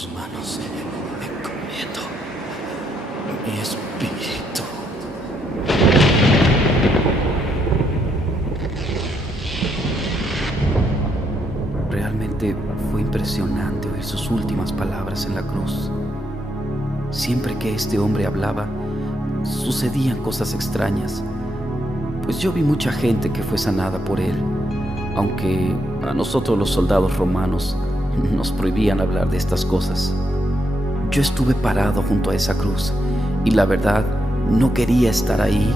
tus manos encomiendo mi espíritu. Realmente fue impresionante oír sus últimas palabras en la cruz. Siempre que este hombre hablaba, sucedían cosas extrañas, pues yo vi mucha gente que fue sanada por él, aunque a nosotros los soldados romanos nos prohibían hablar de estas cosas. Yo estuve parado junto a esa cruz y la verdad no quería estar ahí,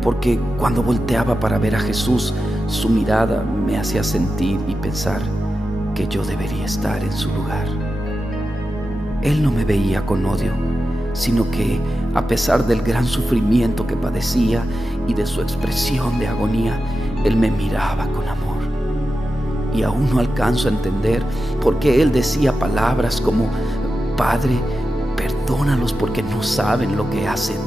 porque cuando volteaba para ver a Jesús, su mirada me hacía sentir y pensar que yo debería estar en su lugar. Él no me veía con odio, sino que a pesar del gran sufrimiento que padecía y de su expresión de agonía, Él me miraba con amor. Y aún no alcanzo a entender por qué Él decía palabras como: Padre, perdónalos porque no saben lo que hacen.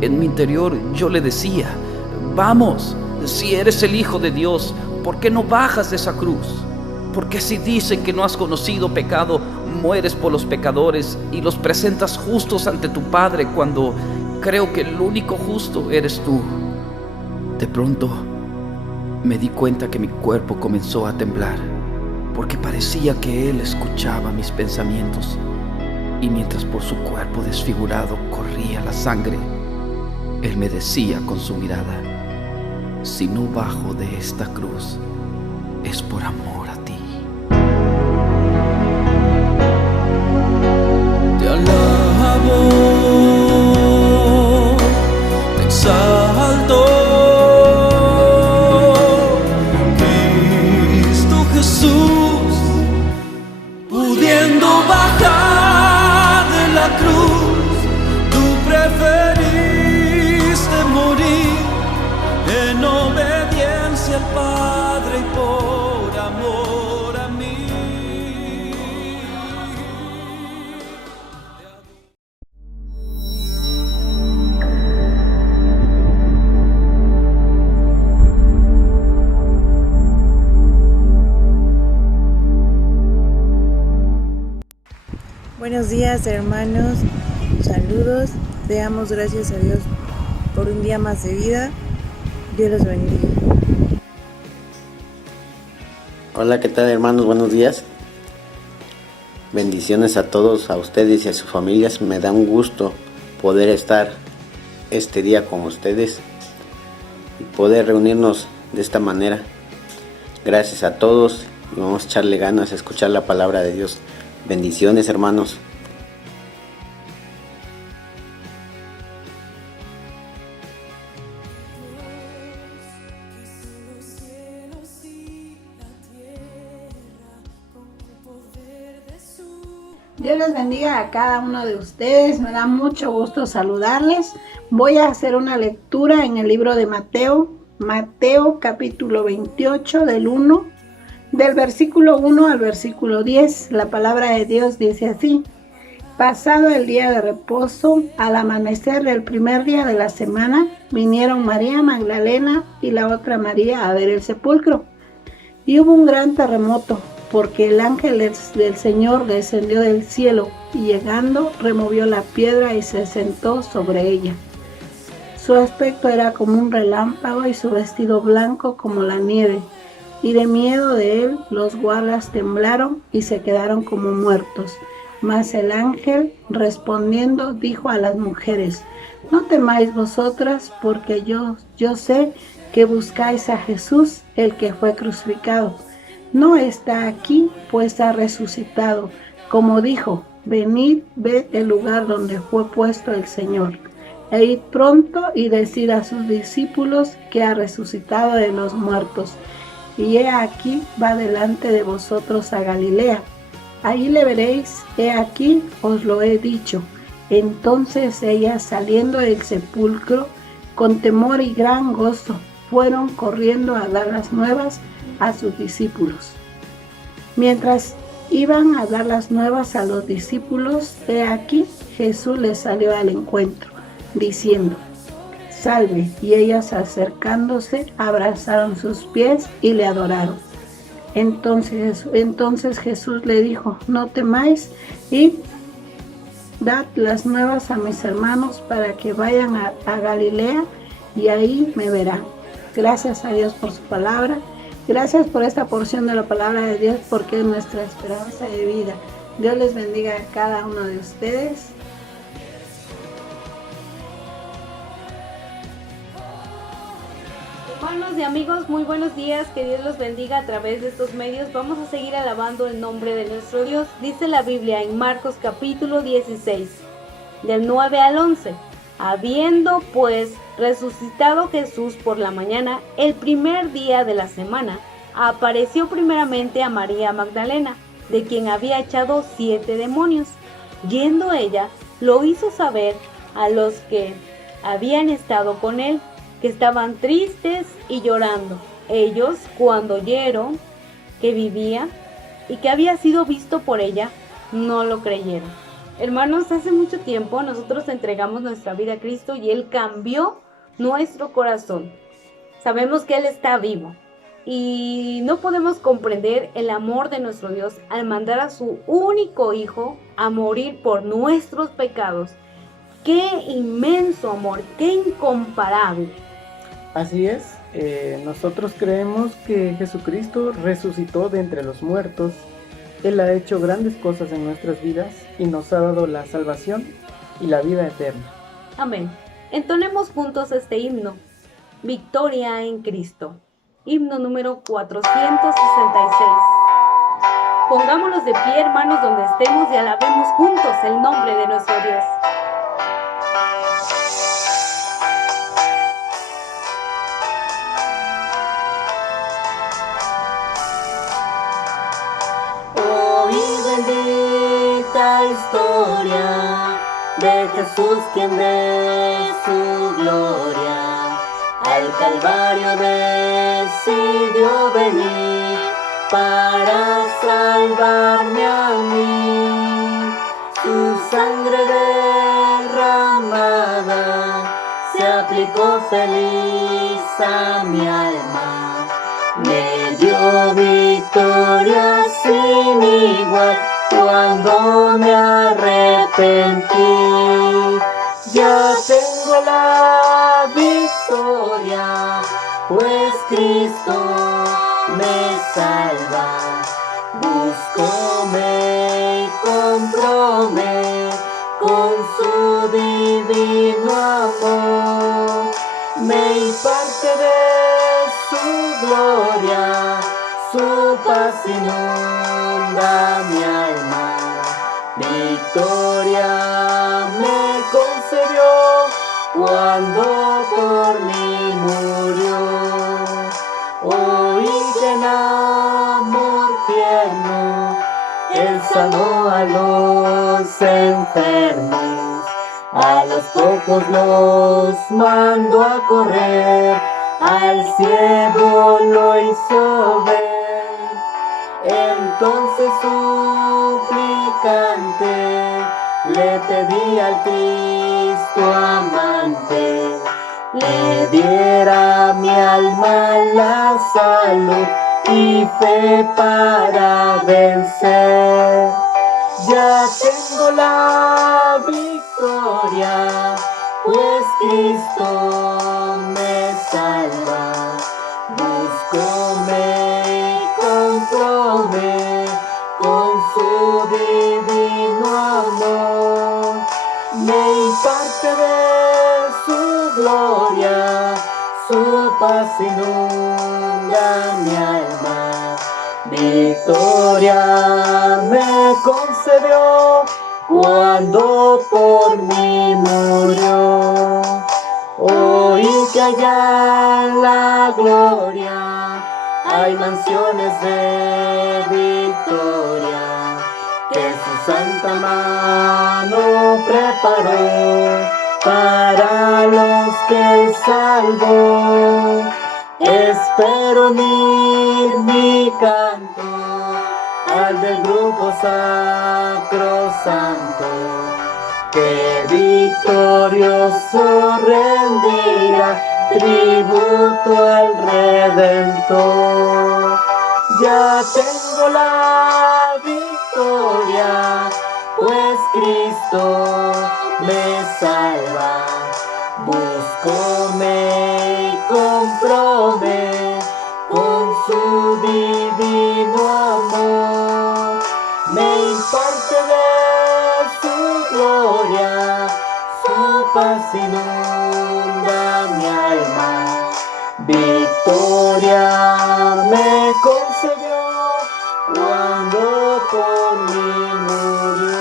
En mi interior yo le decía: vamos, si eres el Hijo de Dios, ¿por qué no bajas de esa cruz? Porque si dicen que no has conocido pecado, mueres por los pecadores y los presentas justos ante tu Padre, cuando creo que el único justo eres tú. De pronto me di cuenta que mi cuerpo comenzó a temblar, porque parecía que Él escuchaba mis pensamientos, y mientras por su cuerpo desfigurado corría la sangre, Él me decía con su mirada: si no bajo de esta cruz, es por amor a ti. Te alabo, te exalto, Cristo Jesús, pudiendo bajar de la cruz, tú preferiste morir en obediencia al Padre y por amor a mí. Buenos días, hermanos, saludos, le damos gracias a Dios por un día más de vida. Dios los bendiga. Hola, ¿qué tal, hermanos? Buenos días. Bendiciones a todos, a ustedes y a sus familias. Me da un gusto poder estar este día con ustedes y poder reunirnos de esta manera. Gracias a todos y vamos a echarle ganas a escuchar la palabra de Dios. Bendiciones, hermanos. Dios les bendiga a cada uno de ustedes. Me da mucho gusto saludarles. Voy a hacer una lectura en el libro de Mateo, capítulo 28, del versículo 1 al versículo 10. La palabra de Dios dice así: pasado el día de reposo, al amanecer del primer día de la semana, vinieron María Magdalena y la otra María a ver el sepulcro. Y hubo un gran terremoto, porque el ángel del Señor descendió del cielo y llegando removió la piedra y se sentó sobre ella. Su aspecto era como un relámpago y su vestido blanco como la nieve. Y de miedo de él los guardas temblaron y se quedaron como muertos. Mas el ángel respondiendo dijo a las mujeres: no temáis vosotras, porque yo sé que buscáis a Jesús, el que fue crucificado. No está aquí, pues ha resucitado, como dijo. Venid, ved el lugar donde fue puesto el Señor. E id pronto y decid a sus discípulos que ha resucitado de los muertos. Y he aquí, va delante de vosotros a Galilea. Ahí le veréis, he aquí, os lo he dicho. Entonces ellas, saliendo del sepulcro, con temor y gran gozo, fueron corriendo a dar las nuevas a sus discípulos. Mientras iban a dar las nuevas a los discípulos, he aquí, Jesús les salió al encuentro, diciendo: salve. Y ellas, acercándose, abrazaron sus pies y le adoraron. Entonces Jesús le dijo: no temáis, y dad las nuevas a mis hermanos para que vayan a Galilea y ahí me verán. Gracias a Dios por su palabra. Gracias por esta porción de la palabra de Dios, porque es nuestra esperanza de vida. Dios les bendiga a cada uno de ustedes. Hermanos y amigos, muy buenos días, que Dios los bendiga a través de estos medios. Vamos a seguir alabando el nombre de nuestro Dios. Dice la Biblia en Marcos capítulo 16, del 9 al 11. Habiendo pues resucitado Jesús por la mañana, el primer día de la semana, apareció primeramente a María Magdalena, de quien había echado 7 demonios. Yendo ella, lo hizo saber a los que habían estado con él, que estaban tristes y llorando. Ellos, cuando oyeron que vivía y que había sido visto por ella, no lo creyeron. Hermanos, hace mucho tiempo nosotros entregamos nuestra vida a Cristo y Él cambió nuestro corazón. Sabemos que Él está vivo y no podemos comprender el amor de nuestro Dios al mandar a su único Hijo a morir por nuestros pecados. ¡Qué inmenso amor! ¡Qué incomparable! Así es, nosotros creemos que Jesucristo resucitó de entre los muertos. Él ha hecho grandes cosas en nuestras vidas y nos ha dado la salvación y la vida eterna. Amén. Entonemos juntos este himno, Victoria en Cristo. Himno número 466. Pongámonos de pie, hermanos, donde estemos, y alabemos juntos el nombre de nuestro Dios. Historia de Jesús, quien de su gloria al Calvario decidió venir para salvarme a mí. Su sangre derramada se aplicó feliz a mi alma, me dio victoria sin igual. Cuando me arrepentí, ya tengo la victoria, pues Cristo me salva. Búscome y compróme con su divino amor. Me imparte de su gloria, su paz inunda mi alma. Victoria me concedió cuando por mí murió. Oí que en amor tierno Él sanó a los enfermos, a los pocos los mandó a correr, al ciego lo hizo ver. Entonces suplicante le pedí al Cristo amante, le diera mi alma la salud y fe para vencer. Ya tengo la victoria, pues Cristo me salva. Búscome y compróme con su divino amor. Me imparte de su gloria, su paz inunda mi alma. Victoria me concedió cuando por mí murió. Oí que allá en la gloria hay mansiones de victoria, que su santa mano preparó para los que Él salvó. Espero unir mi canto al del grupo sacrosanto, que victorioso rendirá tributo al Redentor. Ya tengo la victoria, pues Cristo me salva. Búscome y compróme con su divino amor. Me imparte de su gloria, su paz inunda mi alma. Victoria me concedió cuando por mí murió.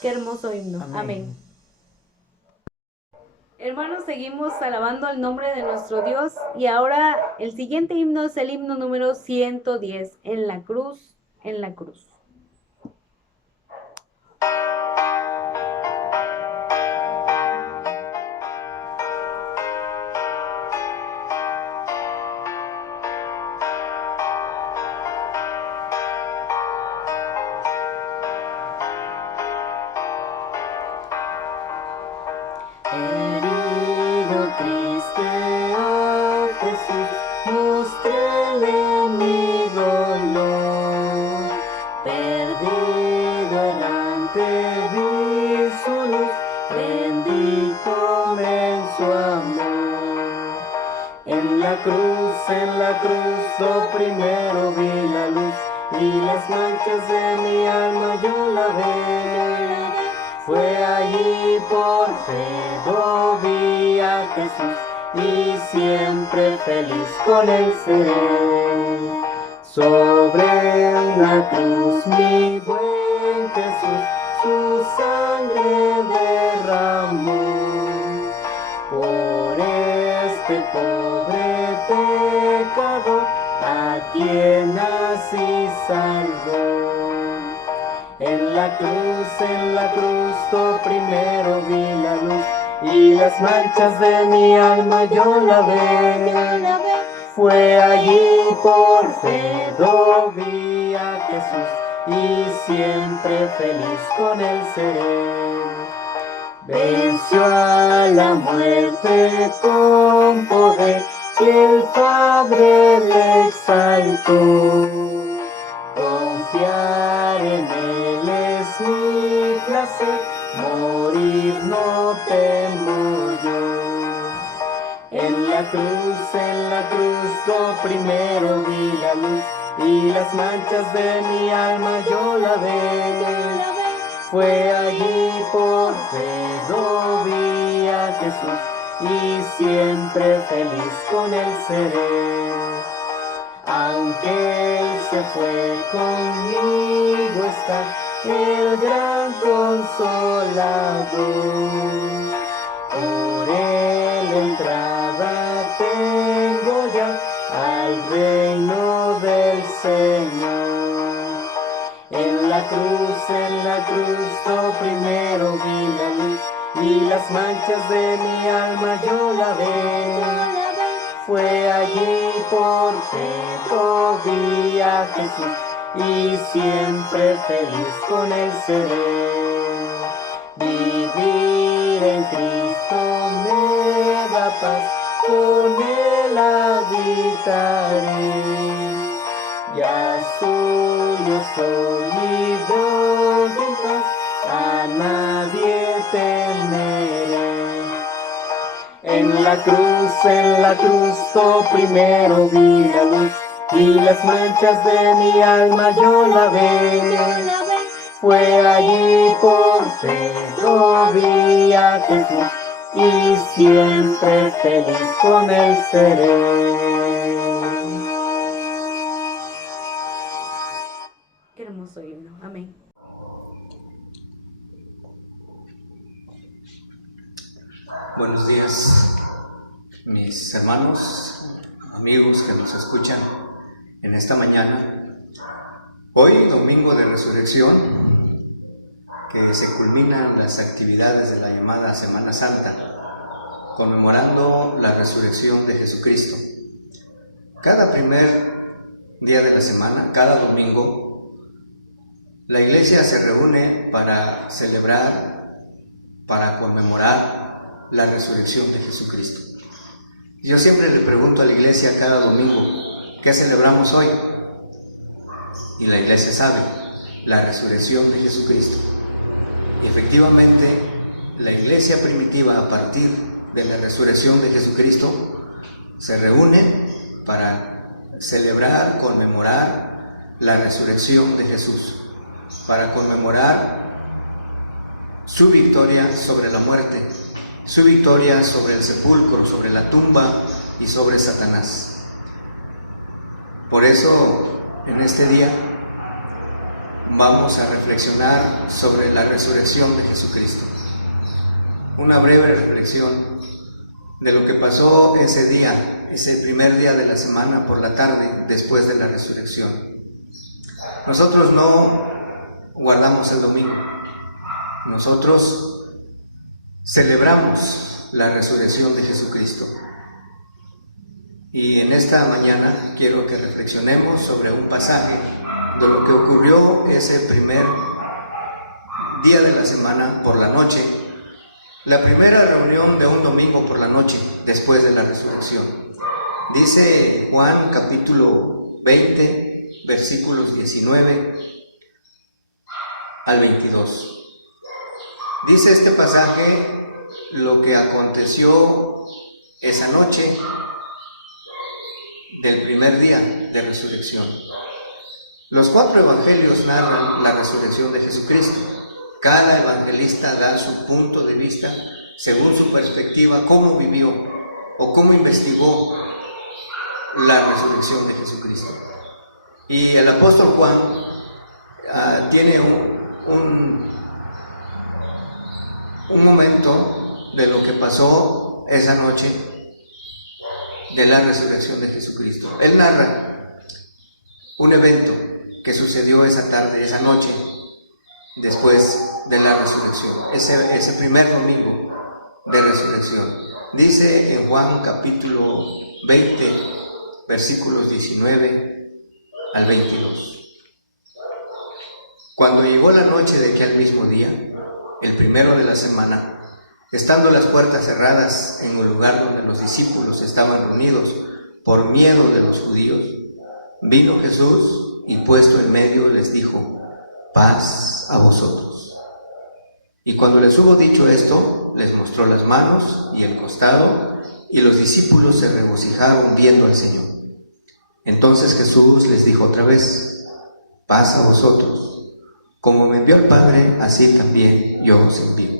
Qué hermoso himno. Amén. Hermanos, seguimos alabando el nombre de nuestro Dios y ahora el siguiente himno es el himno número 110, en la cruz, en la cruz. Herido, triste a Jesús, mostréle mi dolor. Perdido, errante, vi su luz, bendíjome en su amor. En la cruz, lo primero vi la luz, y las manchas de mi alma yo la ve. Fue allí por fe, lo vi a Jesús, y siempre feliz con él seré. Sobre una cruz mi buen Jesús, su sangre derramó. Por este pobre pecador, a quien así salvó. En la cruz, lo primero vi la luz, y las manchas de mi alma yo la ve. Fue allí por fe, lo vi a Jesús, y siempre feliz con él seré. Venció a la muerte con poder, y el Padre le exaltó. Confiar en él es mi placer, morir no temo yo. En la cruz, lo primero vi la luz, y las manchas de mi alma yo la ve. Fue allí por fe, lo vi a Jesús, y siempre feliz con él seré. Aunque él se fue, conmigo está el gran consolador. Por él entrada tengo ya al reino del Señor. En la cruz, lo primero vi la luz, y las manchas de mi alma yo la ve. Fue allí por fe, lo vi a Jesús, y siempre feliz con él seré. Vivir en Cristo me da paz, con él habitaré. Ya suyo soy y voy en paz, a nadie temeré. En la cruz, lo primero vi la luz, y las manchas de mi alma yo la ve. Fue allí por fe, lo vi a Jesús, y siempre feliz con él seré. Qué hermoso himno. Amén. Buenos días, mis hermanos, amigos que nos escuchan en esta mañana. Hoy, domingo de resurrección, que se culminan las actividades de la llamada Semana Santa, conmemorando la resurrección de Jesucristo. Cada primer día de la semana, cada domingo, la iglesia se reúne para celebrar, para conmemorar la resurrección de Jesucristo. Yo siempre le pregunto a la iglesia cada domingo, ¿qué celebramos hoy? Y la iglesia sabe, la resurrección de Jesucristo. Y efectivamente, la iglesia primitiva, a partir de la resurrección de Jesucristo, se reúne para celebrar, conmemorar la resurrección de Jesús, para conmemorar su victoria sobre la muerte, su victoria sobre el sepulcro, sobre la tumba y sobre Satanás. Por eso, en este día, vamos a reflexionar sobre la resurrección de Jesucristo. Una breve reflexión de lo que pasó ese día, ese primer día de la semana por la tarde, después de la resurrección. Nosotros no guardamos el domingo, nosotros celebramos la resurrección de Jesucristo. Y en esta mañana quiero que reflexionemos sobre un pasaje de lo que ocurrió ese primer día de la semana por la noche, la primera reunión de un domingo por la noche después de la resurrección. Dice Juan capítulo 20, versículos 19 al 22. Dice este pasaje lo que aconteció esa noche del primer día de resurrección. Los 4 evangelios narran la resurrección de Jesucristo. Cada evangelista da su punto de vista según su perspectiva, cómo vivió o cómo investigó la resurrección de Jesucristo. Y el apóstol Juan tiene un momento de lo que pasó esa noche de la resurrección de Jesucristo. Él narra un evento que sucedió esa tarde, esa noche, después de la resurrección, ese primer domingo de resurrección. Dice en Juan capítulo 20, versículos 19 al 22. Cuando llegó la noche de aquel mismo día, el primero de la semana, estando las puertas cerradas en el lugar donde los discípulos estaban reunidos por miedo de los judíos, vino Jesús y puesto en medio les dijo: paz a vosotros. Y cuando les hubo dicho esto, les mostró las manos y el costado, y los discípulos se regocijaron viendo al Señor. Entonces Jesús les dijo otra vez: paz a vosotros. Como me envió el Padre, así también yo os envío.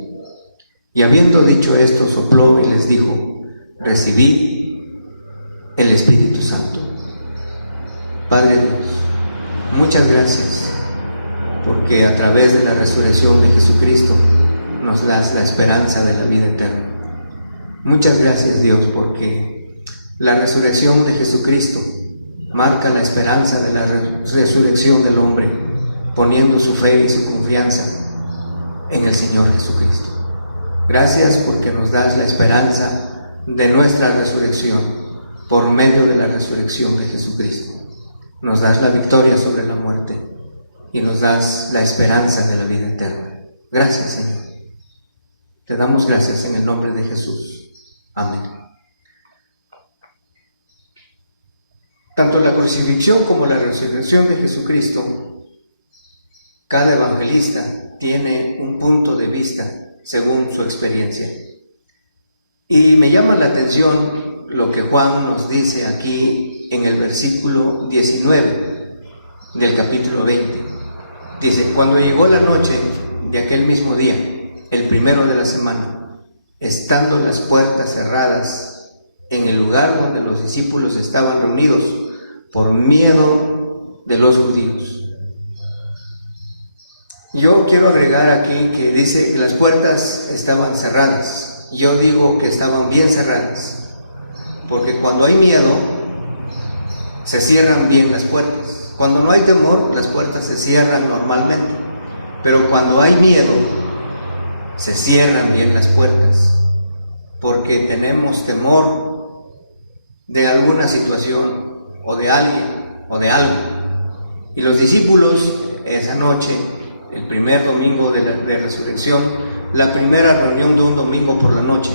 Y habiendo dicho esto, sopló y les dijo: recibid el Espíritu Santo. Padre Dios, muchas gracias, porque a través de la resurrección de Jesucristo nos das la esperanza de la vida eterna. Muchas gracias, Dios, porque la resurrección de Jesucristo marca la esperanza de la resurrección del hombre, poniendo su fe y su confianza en el Señor Jesucristo. Gracias porque nos das la esperanza de nuestra resurrección por medio de la resurrección de Jesucristo. Nos das la victoria sobre la muerte y nos das la esperanza de la vida eterna. Gracias, Señor. Te damos gracias en el nombre de Jesús. Amén. Tanto la crucifixión como la resurrección de Jesucristo, cada evangelista tiene un punto de vista según su experiencia. Y me llama la atención lo que Juan nos dice aquí en el versículo 19 del capítulo 20. Dice: cuando llegó la noche de aquel mismo día, el primero de la semana, estando las puertas cerradas en el lugar donde los discípulos estaban reunidos por miedo de los judíos. Yo quiero agregar aquí que dice que las puertas estaban cerradas. Yo digo que estaban bien cerradas, porque cuando hay miedo, se cierran bien las puertas. Cuando no hay temor, las puertas se cierran normalmente, pero cuando hay miedo, se cierran bien las puertas, porque tenemos temor de alguna situación, o de alguien, o de algo. Y los discípulos esa noche, el primer domingo de resurrección, la primera reunión de un domingo por la noche,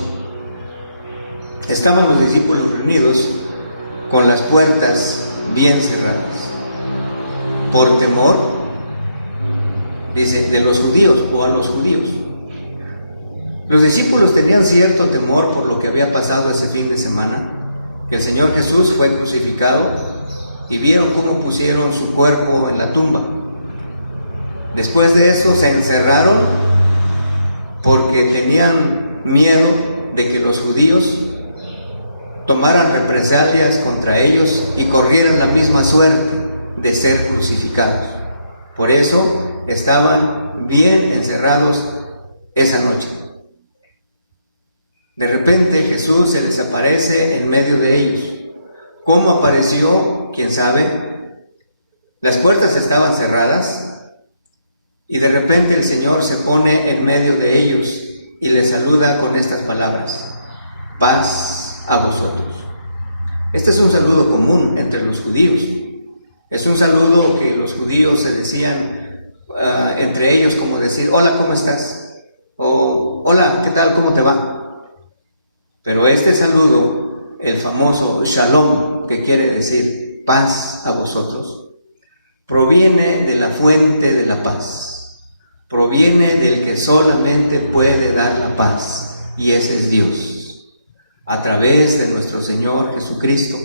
estaban los discípulos reunidos con las puertas bien cerradas, por temor, dice, de los judíos o a los judíos. Los discípulos tenían cierto temor por lo que había pasado ese fin de semana, que el Señor Jesús fue crucificado y vieron cómo pusieron su cuerpo en la tumba. Después de eso se encerraron porque tenían miedo de que los judíos tomaran represalias contra ellos y corrieran la misma suerte de ser crucificados. Por eso estaban bien encerrados esa noche. De repente Jesús se les aparece en medio de ellos. ¿Cómo apareció? ¿Quién sabe? Las puertas estaban cerradas y de repente el Señor se pone en medio de ellos y les saluda con estas palabras: paz a vosotros. Este es un saludo común entre los judíos. Es un saludo que los judíos se decían entre ellos, como decir: hola, ¿cómo estás? O hola, ¿qué tal? ¿Cómo te va? Pero este saludo, el famoso Shalom, que quiere decir paz a vosotros, proviene de la fuente de la paz, proviene del que solamente puede dar la paz, y ese es Dios. A través de nuestro Señor Jesucristo,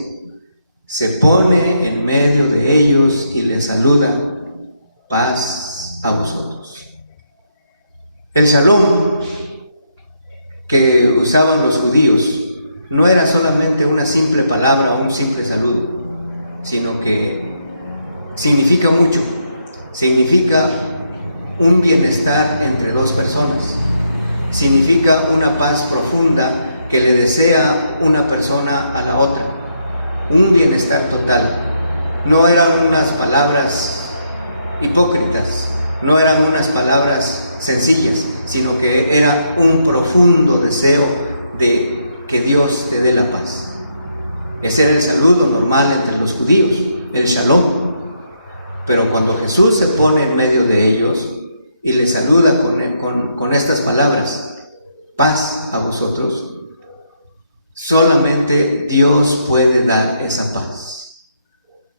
se pone en medio de ellos y les saluda: paz a vosotros. El Shalom que usaban los judíos no era solamente una simple palabra o un simple saludo, sino que significa mucho. Significa un bienestar entre dos personas, significa una paz profunda que le desea una persona a la otra, un bienestar total. No eran unas palabras hipócritas, no eran unas palabras sencillas, sino que era un profundo deseo de que Dios te dé la paz. Ese era el saludo normal entre los judíos, el Shalom. Pero cuando Jesús se pone en medio de ellos y les saluda con estas palabras: paz a vosotros, solamente Dios puede dar esa paz.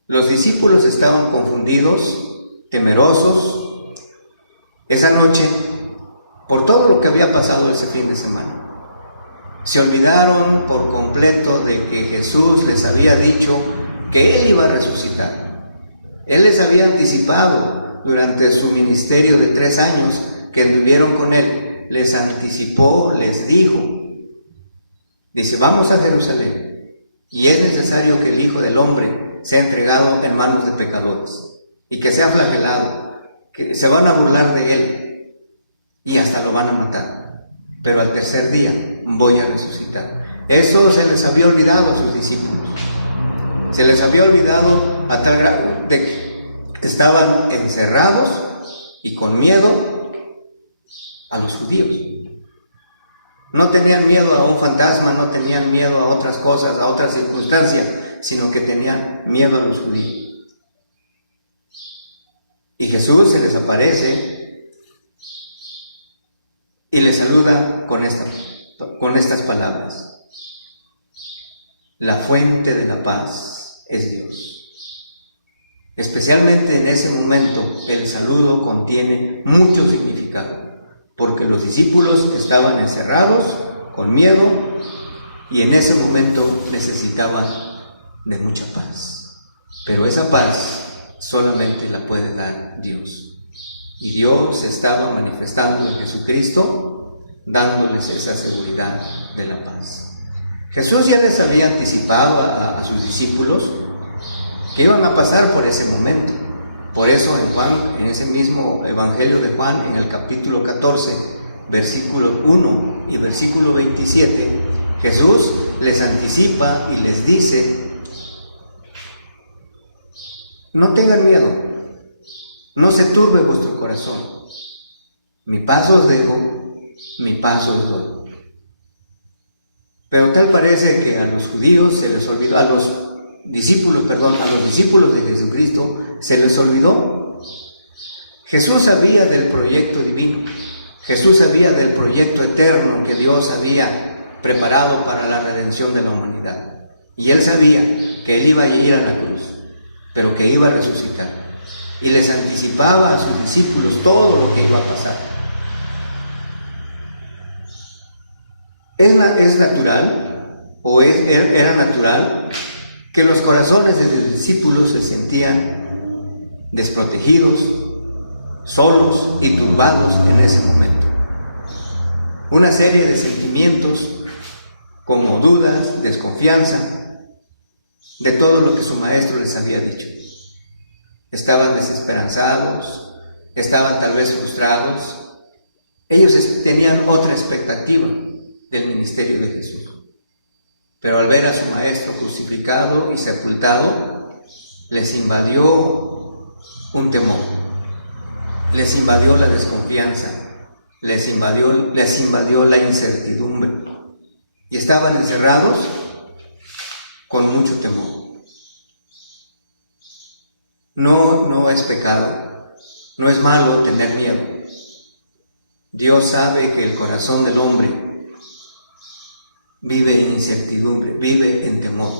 Los discípulos estaban confundidos, temerosos, esa noche, por todo lo que había pasado ese fin de semana. Se olvidaron por completo de que Jesús les había dicho que Él iba a resucitar. Él les había anticipado durante su ministerio de 3 años que anduvieron con Él. Les anticipó, les dijo. Dice: vamos a Jerusalén y es necesario que el Hijo del Hombre sea entregado en manos de pecadores y que sea flagelado, que se van a burlar de Él y hasta lo van a matar, pero al tercer día voy a resucitar. Eso se les había olvidado a sus discípulos. Se les había olvidado a tal grado de que estaban encerrados y con miedo a los judíos. No tenían miedo a un fantasma, no tenían miedo a otras cosas, a otras circunstancias, sino que tenían miedo a los judíos. Y Jesús se les aparece y les saluda con estas palabras: la fuente de la paz es Dios. Especialmente en ese momento el saludo contiene mucho significado, porque los discípulos estaban encerrados, con miedo, y en ese momento necesitaban de mucha paz. Pero esa paz solamente la puede dar Dios. Y Dios estaba manifestando en Jesucristo, dándoles esa seguridad de la paz. Jesús ya les había anticipado a sus discípulos que iban a pasar por ese momento. Por eso en Juan, en ese mismo Evangelio de Juan, en el capítulo 14, versículo 1 y versículo 27, Jesús les anticipa y les dice: no tengan miedo, no se turbe vuestro corazón. Mi paz os dejo, mi paz os doy. Pero tal parece que a los judíos se les olvidó, a los discípulos de Jesucristo se les olvidó. Jesús sabía del proyecto divino, Jesús sabía del proyecto eterno que Dios había preparado para la redención de la humanidad. Y él sabía que él iba a ir a la cruz, pero que iba a resucitar. Y les anticipaba a sus discípulos todo lo que iba a pasar. Es natural, o era natural, que los corazones de sus discípulos se sentían desprotegidos, solos y turbados en ese momento. Una serie de sentimientos como dudas, desconfianza, de todo lo que su maestro les había dicho. Estaban desesperanzados, estaban tal vez frustrados. Ellos tenían otra expectativa del ministerio de Jesús. Pero al ver a su maestro crucificado y sepultado, les invadió un temor, les invadió la desconfianza, les invadió la incertidumbre. Y estaban encerrados con mucho temor. No es pecado, no es malo tener miedo. Dios sabe que el corazón del hombre vive en incertidumbre, vive en temor.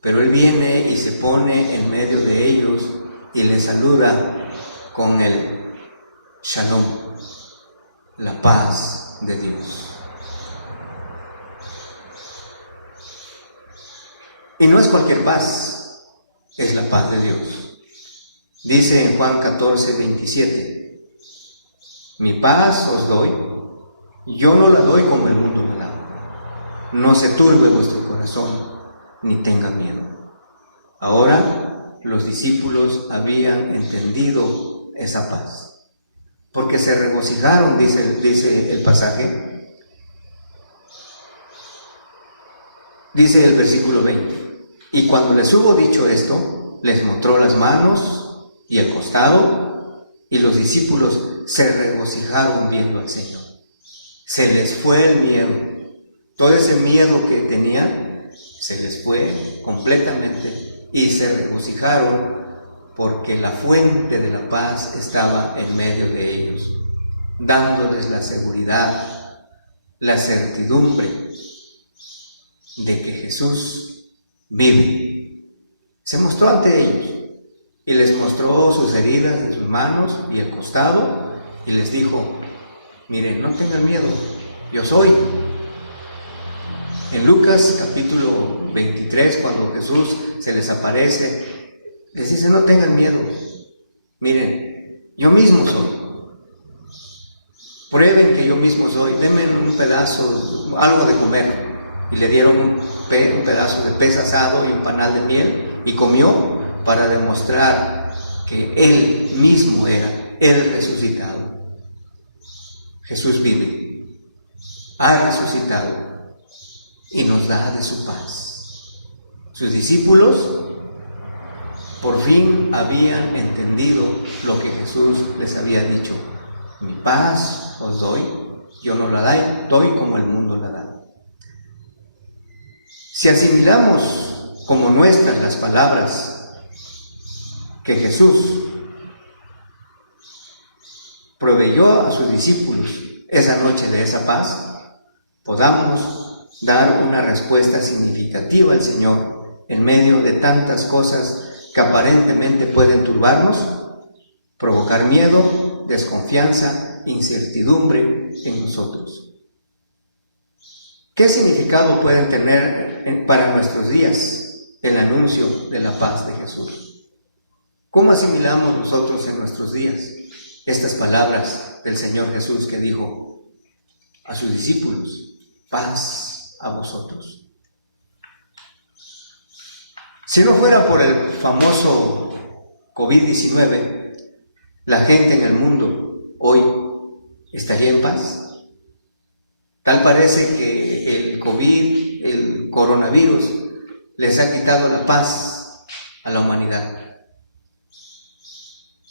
Pero Él viene y se pone en medio de ellos y les saluda con el Shalom, la paz de Dios. Y no es cualquier paz, es la paz de Dios. Dice en Juan 14:27, mi paz os doy, yo no la doy como el mundo me la da. No se turbe vuestro corazón, ni tenga miedo. Ahora los discípulos habían entendido esa paz, porque se regocijaron, dice el pasaje. Dice el versículo 20, y cuando les hubo dicho esto, les mostró las manos y el costado, y los discípulos se regocijaron viendo al Señor. Se les fue el miedo. Todo ese miedo que tenían, se les fue completamente, y se regocijaron porque la fuente de la paz estaba en medio de ellos, dándoles la seguridad, la certidumbre de que Jesús vive. Se mostró ante ellos y les mostró sus heridas en sus manos y el costado y les dijo, miren, no tengan miedo, yo soy. En Lucas capítulo 23, cuando Jesús se les aparece, les dice, no tengan miedo, miren, yo mismo soy. Prueben que yo mismo soy, denme un pedazo, algo de comer. Y le dieron un pedazo de pez asado y un panal de miel, y comió para demostrar que Él mismo era el resucitado. Jesús vive, ha resucitado y nos da de su paz. Sus discípulos por fin habían entendido lo que Jesús les había dicho. Mi paz os doy, yo no la doy como el mundo la da. Si asimilamos como nuestras las palabras que Jesús proveyó a sus discípulos esa noche de esa paz, podamos dar una respuesta significativa al Señor en medio de tantas cosas que aparentemente pueden turbarnos, provocar miedo, desconfianza, incertidumbre en nosotros. ¿Qué significado pueden tener para nuestros días el anuncio de la paz de Jesús? ¿Cómo asimilamos nosotros en nuestros días estas palabras del Señor Jesús que dijo a sus discípulos, paz a vosotros? Si no fuera por el famoso COVID-19, la gente en el mundo hoy estaría en paz. Tal parece que el COVID, el coronavirus, les ha quitado la paz a la humanidad.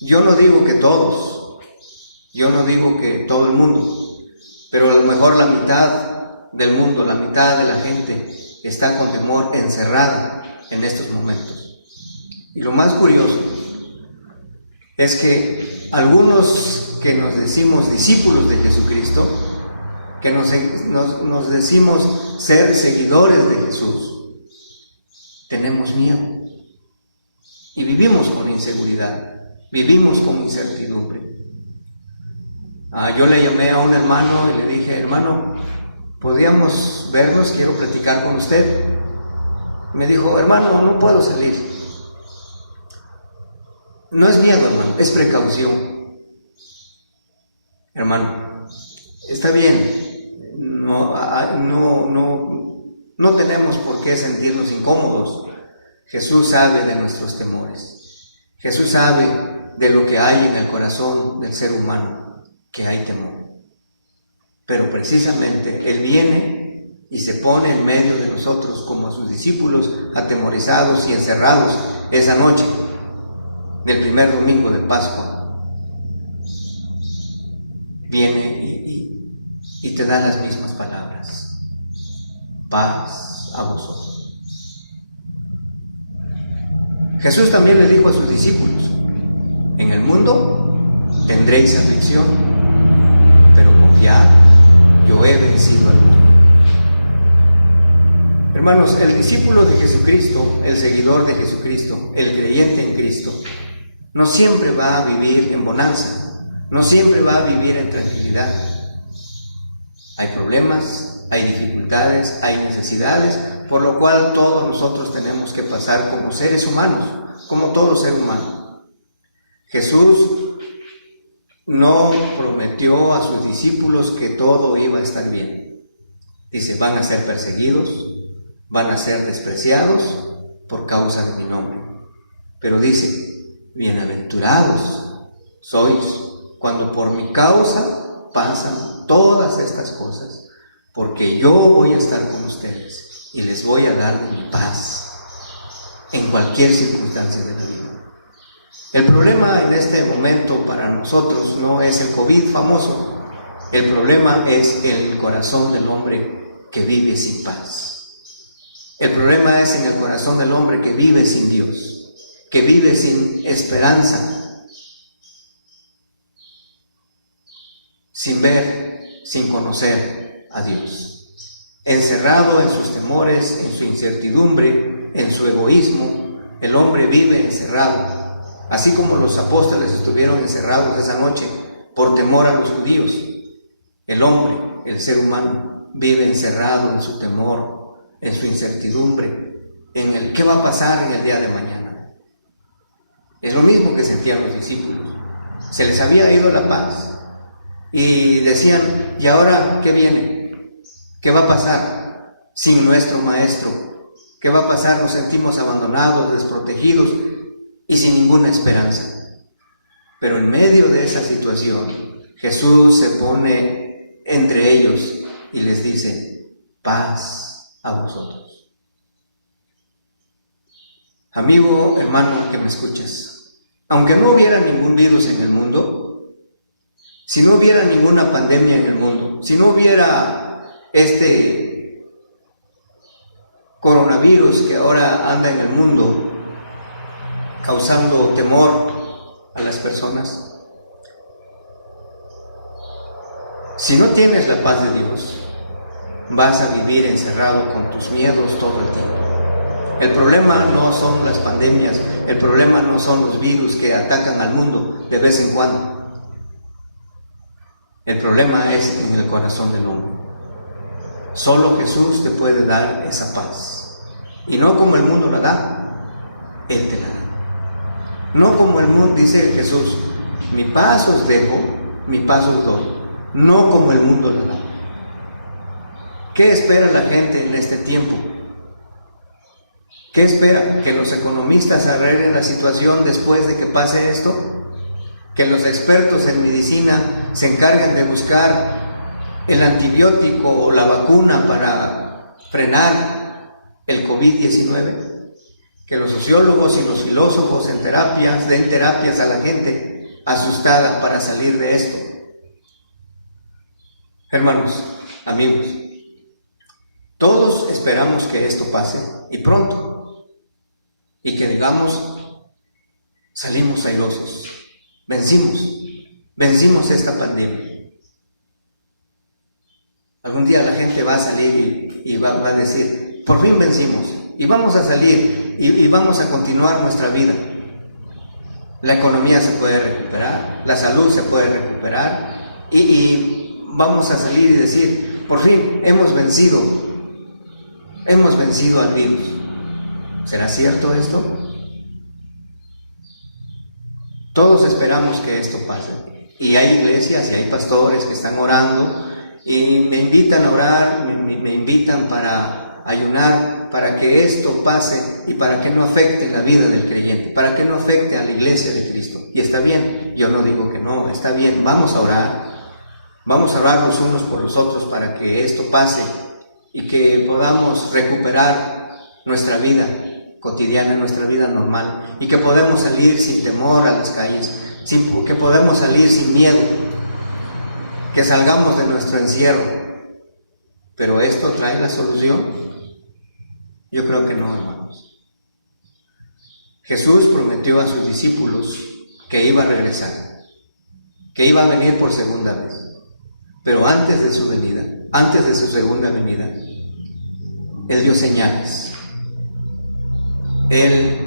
Yo no digo que todos, yo no digo que todo el mundo, pero a lo mejor la mitad del mundo, la mitad de la gente está con temor encerrada en estos momentos. Y lo más curioso es que algunos que nos decimos discípulos de Jesucristo, que nos decimos ser seguidores de Jesús, tenemos miedo y vivimos con inseguridad, vivimos con incertidumbre. Yo le llamé a un hermano y le dije: hermano, ¿podríamos vernos? Quiero platicar con usted. Me dijo: hermano, no puedo salir. No es miedo, hermano, es precaución. Hermano, está bien, no tenemos por qué sentirnos incómodos. Jesús sabe de nuestros temores. Jesús sabe de lo que hay en el corazón del ser humano, que hay temor. Pero precisamente Él viene y se pone en medio de nosotros, como a sus discípulos, atemorizados y encerrados esa noche del primer domingo de Pascua. Viene y te da las mismas palabras: paz a vosotros. Jesús también le dijo a sus discípulos: en el mundo tendréis aflicción, pero confiad, yo he vencido al mundo. Hermanos, el discípulo de Jesucristo, el seguidor de Jesucristo, el creyente en Cristo, no siempre va a vivir en bonanza, no siempre va a vivir en tranquilidad. Hay problemas, hay dificultades, hay necesidades, por lo cual todos nosotros tenemos que pasar como seres humanos, como todo ser humano. Jesús no prometió a sus discípulos que todo iba a estar bien. Dice: van a ser perseguidos, van a ser despreciados por causa de mi nombre. Pero dice: bienaventurados sois cuando por mi causa pasan todas estas cosas, porque yo voy a estar con ustedes y les voy a dar mi paz en cualquier circunstancia de la vida. El problema en este momento para nosotros no es el COVID famoso. El problema es el corazón del hombre que vive sin paz. El problema es en el corazón del hombre que vive sin Dios, que vive sin esperanza, sin ver, sin conocer a Dios. Encerrado en sus temores, en su incertidumbre, en su egoísmo, el hombre vive encerrado. Así como los apóstoles estuvieron encerrados esa noche por temor a los judíos, el hombre, el ser humano, vive encerrado en su temor, en su incertidumbre, en el qué va a pasar en el día de mañana. Es lo mismo que sentían los discípulos. Se les había ido la paz y decían: ¿y ahora qué viene? ¿Qué va a pasar sin nuestro maestro? ¿Qué va a pasar? Nos sentimos abandonados, desprotegidos y sin ninguna esperanza. Pero en medio de esa situación, Jesús se pone entre ellos y les dice: paz a vosotros. Amigo, hermano que me escuchas, aunque no hubiera ningún virus en el mundo, si no hubiera ninguna pandemia en el mundo, si no hubiera este coronavirus que ahora anda en el mundo causando temor a las personas, si no tienes la paz de Dios, vas a vivir encerrado con tus miedos todo el tiempo. El problema no son las pandemias, el problema no son los virus que atacan al mundo de vez en cuando. El problema es en el corazón del hombre. Solo Jesús te puede dar esa paz. Y no como el mundo la da, Él te la da. No como el mundo, dice Jesús: mi paz os dejo, mi paz os doy. No como el mundo la da. ¿Qué espera la gente en este tiempo? ¿Qué espera? ¿Que los economistas arreglen la situación después de que pase esto? ¿Que los expertos en medicina se encarguen de buscar el antibiótico o la vacuna para frenar el COVID-19? ¿Que los sociólogos y los filósofos en terapias den terapias a la gente asustada para salir de esto? Hermanos, amigos, todos esperamos que esto pase y pronto, y que digamos: salimos airosos, vencimos esta pandemia. un día la gente va a salir y va a decir, por fin vencimos, y vamos a salir y vamos a continuar nuestra vida. La economía se puede recuperar, la salud se puede recuperar, y vamos a salir y decir, por fin hemos vencido al virus. ¿Será cierto esto? Todos esperamos que esto pase. Y hay iglesias y hay pastores que están orando y me invitan a orar, me invitan para ayunar, para que esto pase y para que no afecte la vida del creyente, para que no afecte a la iglesia de Cristo. Y está bien, yo no digo que no, está bien, vamos a orar los unos por los otros para que esto pase y que podamos recuperar nuestra vida cotidiana, nuestra vida normal, y que podamos salir sin temor a las calles, que podamos salir sin miedo, que salgamos de nuestro encierro. ¿Pero esto trae la solución? Yo creo que no, hermanos. Jesús prometió a sus discípulos que iba a regresar, que iba a venir por segunda vez. Pero antes de su venida, antes de su segunda venida, Él dio señales. Él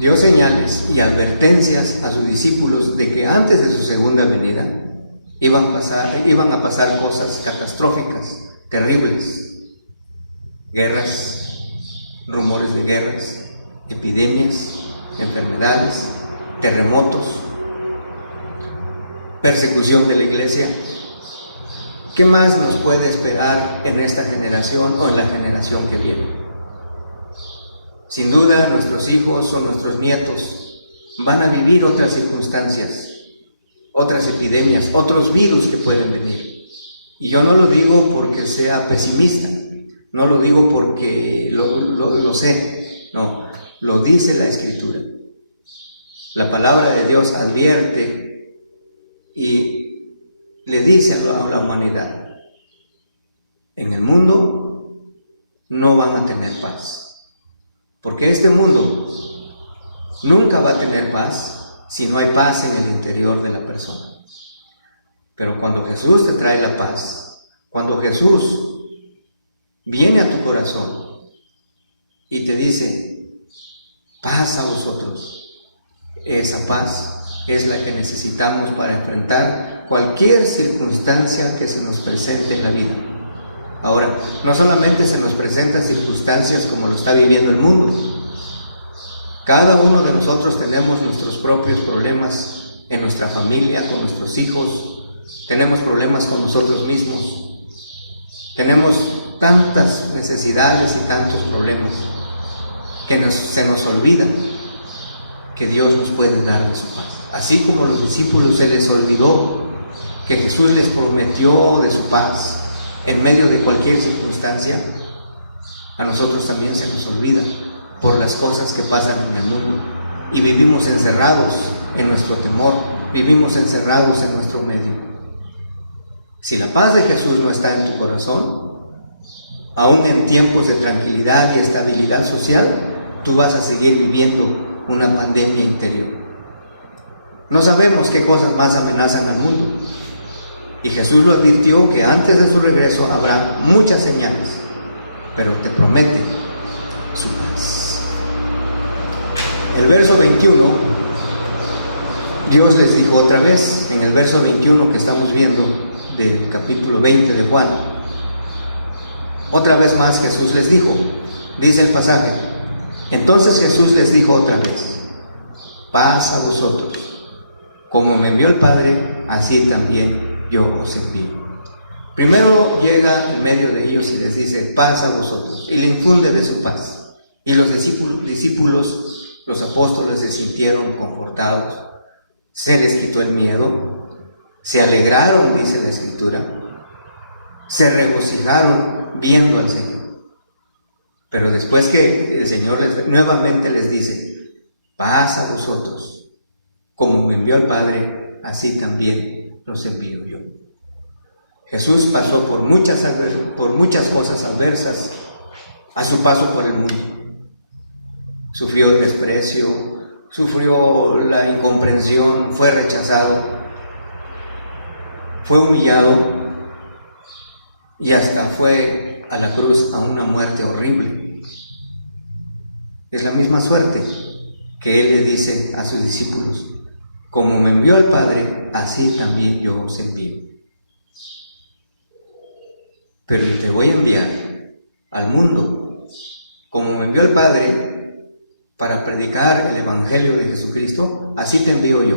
dio señales y advertencias a sus discípulos de que antes de su segunda venida iban a pasar cosas catastróficas, terribles, guerras, rumores de guerras, epidemias, enfermedades, terremotos, persecución de la iglesia. ¿Qué más nos puede esperar en esta generación o en la generación que viene? Sin duda, nuestros hijos o nuestros nietos van a vivir otras circunstancias, otras epidemias, otros virus que pueden venir. Y yo no lo digo porque sea pesimista, no lo digo porque lo sé, no, lo dice la Escritura. La palabra de Dios advierte y le dice a la humanidad, en el mundo no van a tener paz. Porque este mundo nunca va a tener paz si no hay paz en el interior de la persona. Pero cuando Jesús te trae la paz, cuando Jesús viene a tu corazón y te dice, paz a vosotros, esa paz es la que necesitamos para enfrentar cualquier circunstancia que se nos presente en la vida. Ahora, no solamente se nos presentan circunstancias como lo está viviendo el mundo. Cada uno de nosotros tenemos nuestros propios problemas en nuestra familia, con nuestros hijos. Tenemos problemas con nosotros mismos. Tenemos tantas necesidades y tantos problemas que se nos olvida que Dios nos puede dar su paz. Así como a los discípulos se les olvidó que Jesús les prometió de su paz en medio de cualquier circunstancia, a nosotros también se nos olvida por las cosas que pasan en el mundo y vivimos encerrados en nuestro temor, vivimos encerrados en nuestro medio. Si la paz de Jesús no está en tu corazón, aún en tiempos de tranquilidad y estabilidad social, tú vas a seguir viviendo una pandemia interior. No sabemos qué cosas más amenazan al mundo. Y Jesús lo advirtió que antes de su regreso habrá muchas señales, pero te promete su paz. El verso 21, Dios les dijo otra vez, en el verso 21 que estamos viendo del capítulo 20 de Juan, otra vez más Jesús les dijo, dice el pasaje, entonces Jesús les dijo otra vez, paz a vosotros, como me envió el Padre, así también yo os envío. Primero llega en medio de ellos y les dice, paz a vosotros, y le infunde de su paz. Y los discípulos, los apóstoles se sintieron confortados, se les quitó el miedo, se alegraron, dice la Escritura, se regocijaron viendo al Señor. Pero después que el Señor nuevamente les dice, paz a vosotros, como me envió el Padre, así también los envío yo. Jesús pasó por muchas cosas adversas a su paso por el mundo. Sufrió el desprecio, sufrió la incomprensión, fue rechazado, fue humillado y hasta fue a la cruz a una muerte horrible. Es la misma suerte que Él le dice a sus discípulos: como me envió el Padre, así también yo os envío. Pero te voy a enviar al mundo, como me envió el Padre para predicar el Evangelio de Jesucristo, así te envío yo.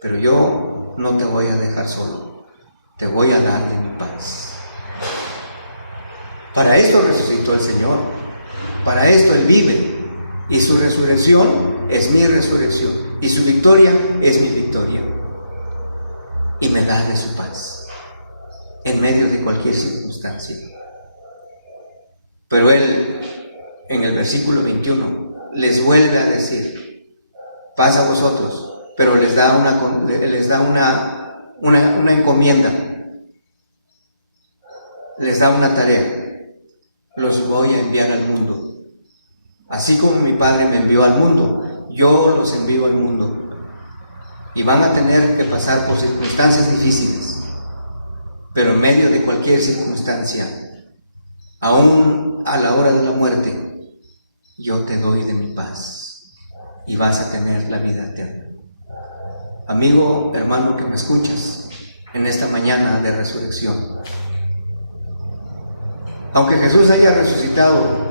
Pero yo no te voy a dejar solo, te voy a dar de mi paz. Para esto resucitó el Señor, para esto Él vive, y su resurrección es mi resurrección, y su victoria es mi victoria, y me da de su paz, en medio de cualquier circunstancia. Pero Él, en el versículo 21, les vuelve a decir: paz a vosotros, pero les da una encomienda, les da una tarea: los voy a enviar al mundo. Así como mi Padre me envió al mundo, yo los envío al mundo. Y van a tener que pasar por circunstancias difíciles, pero en medio de cualquier circunstancia, aún a la hora de la muerte, yo te doy de mi paz y vas a tener la vida eterna. Amigo, hermano que me escuchas en esta mañana de resurrección, aunque Jesús haya resucitado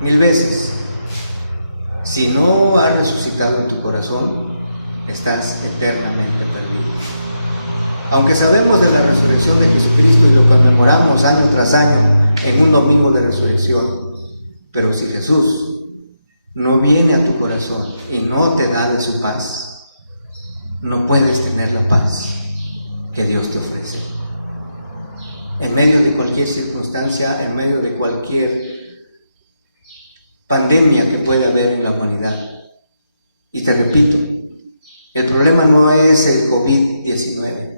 1000 veces, si no ha resucitado en tu corazón, estás eternamente perdido. Aunque sabemos de la resurrección de Jesucristo y lo conmemoramos año tras año en un domingo de resurrección, pero si Jesús no viene a tu corazón y no te da de su paz, no puedes tener la paz que Dios te ofrece. En medio de cualquier circunstancia, en medio de cualquier pandemia que puede haber en la humanidad. Y te repito, el problema no es el COVID-19,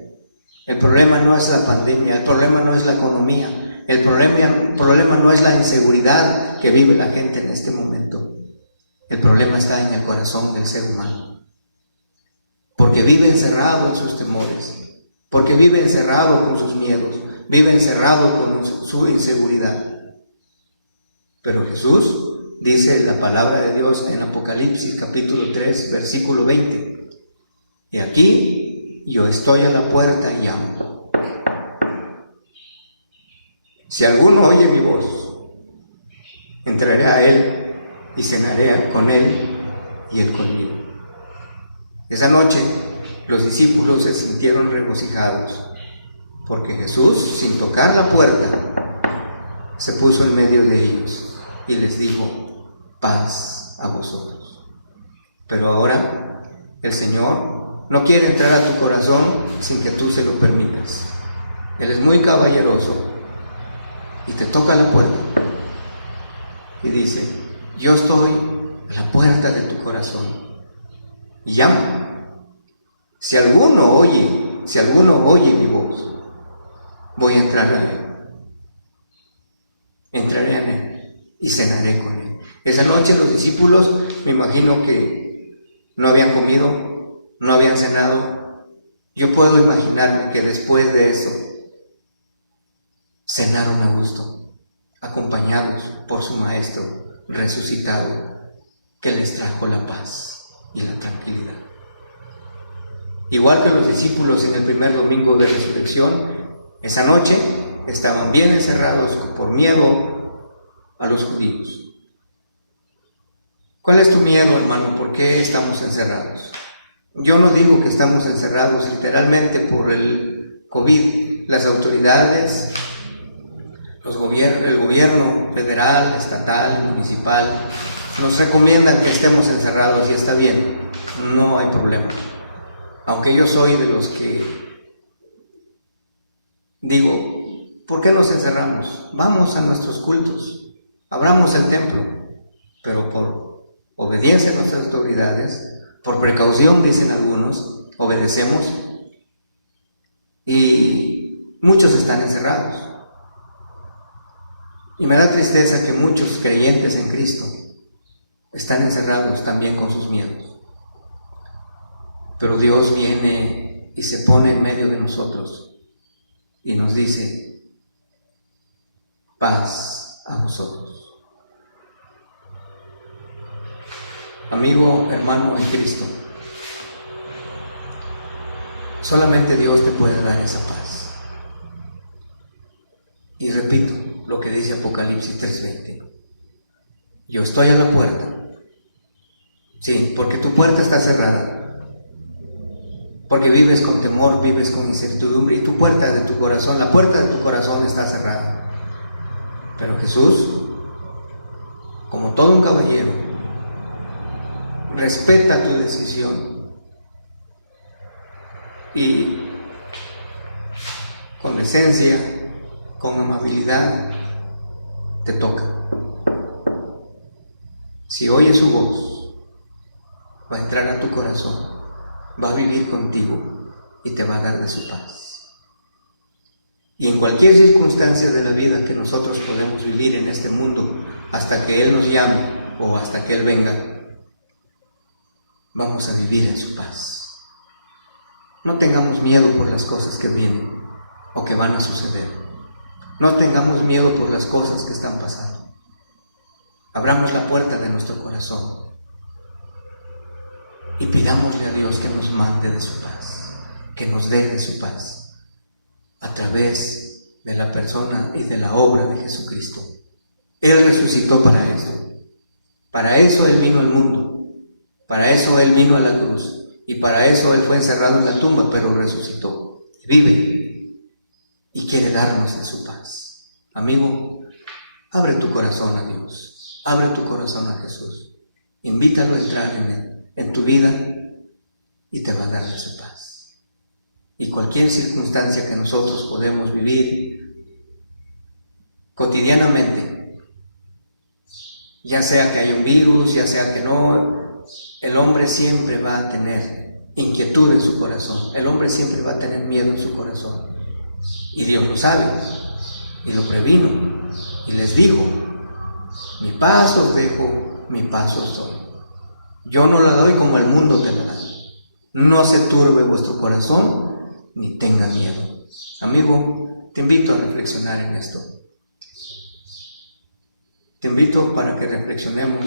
el problema no es la pandemia, el problema no es la economía, el problema no es la inseguridad que vive la gente en este momento. El problema está en el corazón del ser humano, porque vive encerrado en sus temores, porque vive encerrado con sus miedos, vive encerrado con su inseguridad. Pero Jesús dice la palabra de Dios en Apocalipsis capítulo 3, versículo 20: y aquí yo estoy a la puerta y llamo. Si alguno oye mi voz, entraré a él y cenaré con él y él conmigo. Esa noche los discípulos se sintieron regocijados, porque Jesús, sin tocar la puerta, se puso en medio de ellos y les dijo: paz a vosotros. Pero ahora el Señor no quiere entrar a tu corazón sin que tú se lo permitas. Él es muy caballeroso y te toca la puerta y dice: yo estoy a la puerta de tu corazón y llamo. Si alguno oye mi voz, voy a entrar a él, entraré a él y cenaré con él. Esa noche los discípulos, me imagino que no habían comido, no habían cenado. Yo puedo imaginarme que después de eso cenaron a gusto, acompañados por su Maestro resucitado, que les trajo la paz y la tranquilidad. Igual que los discípulos en el primer domingo de resurrección, esa noche estaban bien encerrados por miedo a los judíos. ¿Cuál es tu miedo, hermano? ¿Por qué estamos encerrados? Yo no digo que estamos encerrados literalmente por el COVID. Las autoridades, el gobierno federal, estatal, municipal, nos recomiendan que estemos encerrados y está bien, no hay problema. Aunque yo soy de los que digo: ¿por qué nos encerramos? Vamos a nuestros cultos, abramos el templo, pero por obediencia a nuestras autoridades, por precaución, dicen algunos, obedecemos, y muchos están encerrados. Y me da tristeza que muchos creyentes en Cristo están encerrados también con sus miedos. Pero Dios viene y se pone en medio de nosotros y nos dice: Paz a vosotros. Amigo, hermano en Cristo, solamente Dios te puede dar esa paz. Y repito lo que dice Apocalipsis 3:20. Yo estoy a la puerta. Sí, porque tu puerta está cerrada. Porque vives con temor, vives con incertidumbre y tu puerta de tu corazón, la puerta de tu corazón está cerrada. Pero Jesús, como todo un caballero, respeta tu decisión y con decencia, con amabilidad, te toca. Si oyes su voz, va a entrar a tu corazón, va a vivir contigo y te va a dar de su paz. Y en cualquier circunstancia de la vida que nosotros podemos vivir en este mundo, hasta que Él nos llame o hasta que Él venga, vamos a vivir en su paz. No tengamos miedo por las cosas que vienen o que van a suceder. No tengamos miedo por las cosas que están pasando. Abramos la puerta de nuestro corazón y pidámosle a Dios que nos mande de su paz, que nos dé de su paz, a través de la persona y de la obra de Jesucristo. Él resucitó para eso. Para eso Él vino al mundo. Para eso Él vino a la cruz. Y para eso Él fue encerrado en la tumba, pero resucitó. Vive y quiere darnos de su paz. Amigo, abre tu corazón a Dios. Abre tu corazón a Jesús. Invítalo a entrar en tu vida y te va a dar de su paz. Y cualquier circunstancia que nosotros podemos vivir cotidianamente, ya sea que haya un virus, ya sea que no, el hombre siempre va a tener inquietud en su corazón, el hombre siempre va a tener miedo en su corazón. Y Dios lo sabe, y lo previno, y les dijo: mi paz os dejo, mi paz os doy. Yo no la doy como el mundo te la da. No se turbe vuestro corazón, ni tenga miedo. Amigo, te invito a reflexionar en esto. Te invito para que reflexionemos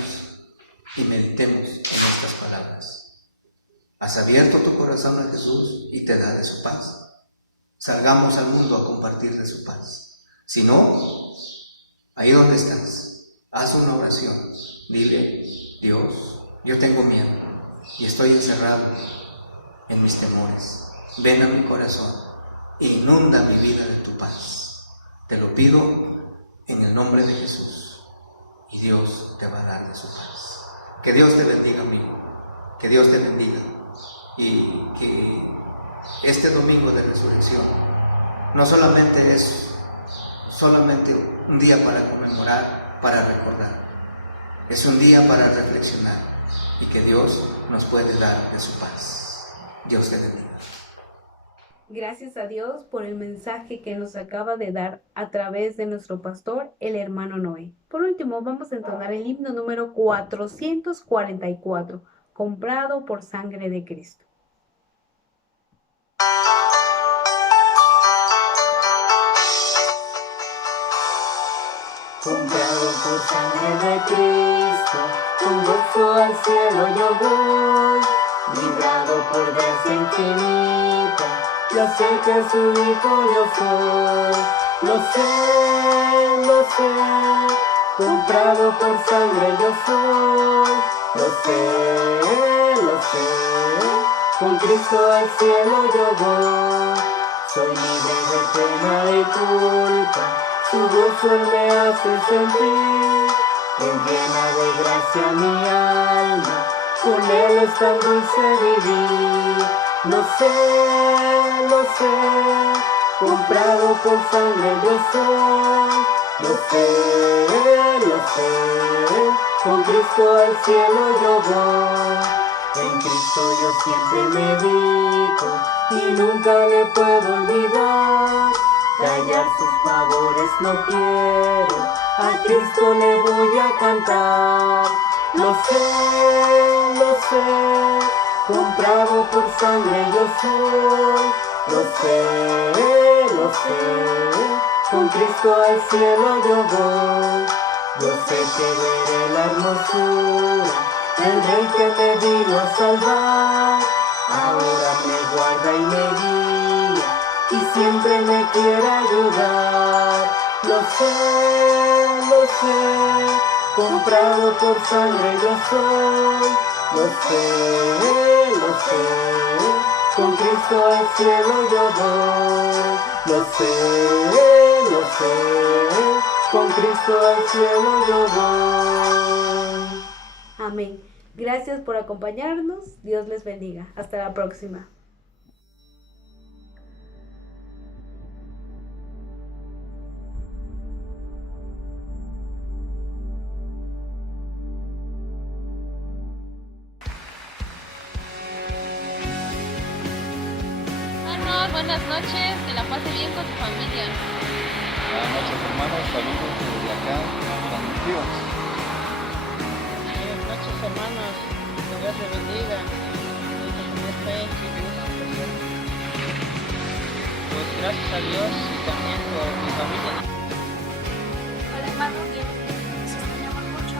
y meditemos en estas palabras. ¿Has abierto tu corazón a Jesús y te da de su paz? Salgamos al mundo a compartir de su paz. Si no, ahí donde estás, haz una oración. Dile: Dios, yo tengo miedo y estoy encerrado en mis temores. Ven a mi corazón e inunda mi vida de tu paz. Te lo pido en el nombre de Jesús y Dios te va a dar de su paz. Que Dios te bendiga, amigo. Que Dios te bendiga y que este domingo de resurrección no solamente es un día para conmemorar, para recordar. Es un día para reflexionar y que Dios nos puede dar de su paz. Dios te bendiga. Gracias a Dios por el mensaje que nos acaba de dar a través de nuestro pastor, el hermano Noé. Por último, vamos a entonar el himno número 444, comprado por sangre de Cristo. Comprado por sangre de Cristo, con gozo al cielo yo voy, librado por gracia infinita, ya sé que su hijo yo soy. Lo sé, comprado por sangre yo soy. Lo sé, con Cristo al cielo yo voy. Soy libre de pena y culpa, su gozo Él me hace sentir. Él llena de gracia mi alma, con Él es tan dulce vivir. Lo sé, comprado por sangre yo soy. Lo sé, con Cristo al cielo yo voy. En Cristo yo siempre medito y nunca le puedo olvidar. Callar sus favores no quiero, a Cristo le voy a cantar. Lo sé, comprado por sangre yo soy. Lo sé, con Cristo al cielo yo voy. Yo sé que veré la hermosura del Rey que me vino a salvar. Ahora me guarda y me guía y siempre me quiere ayudar. Lo sé, comprado por sangre yo soy. Lo sé, con Cristo al cielo yo voy. Lo sé, con Cristo al cielo yo voy. Amén. Gracias por acompañarnos. Dios les bendiga. Hasta la próxima. Buenas noches, que la pase bien con tu familia. Buenas noches, hermanos, saludos desde acá con mis tíos. Buenas noches, hermanos, que Dios les bendiga. Hay que tener fe y Dios. Pues gracias a Dios y también por mi familia. Hola, hermanos, Dios les extrañamos mucho.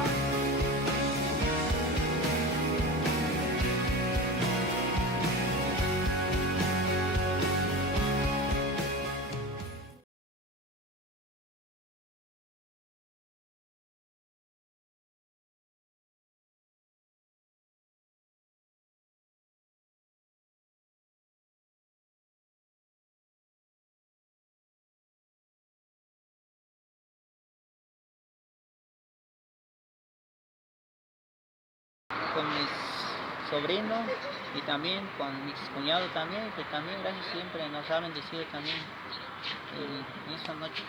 Con mis sobrinos y también con mis cuñados también, que también gracias siempre nos ha bendecido también en esta noche.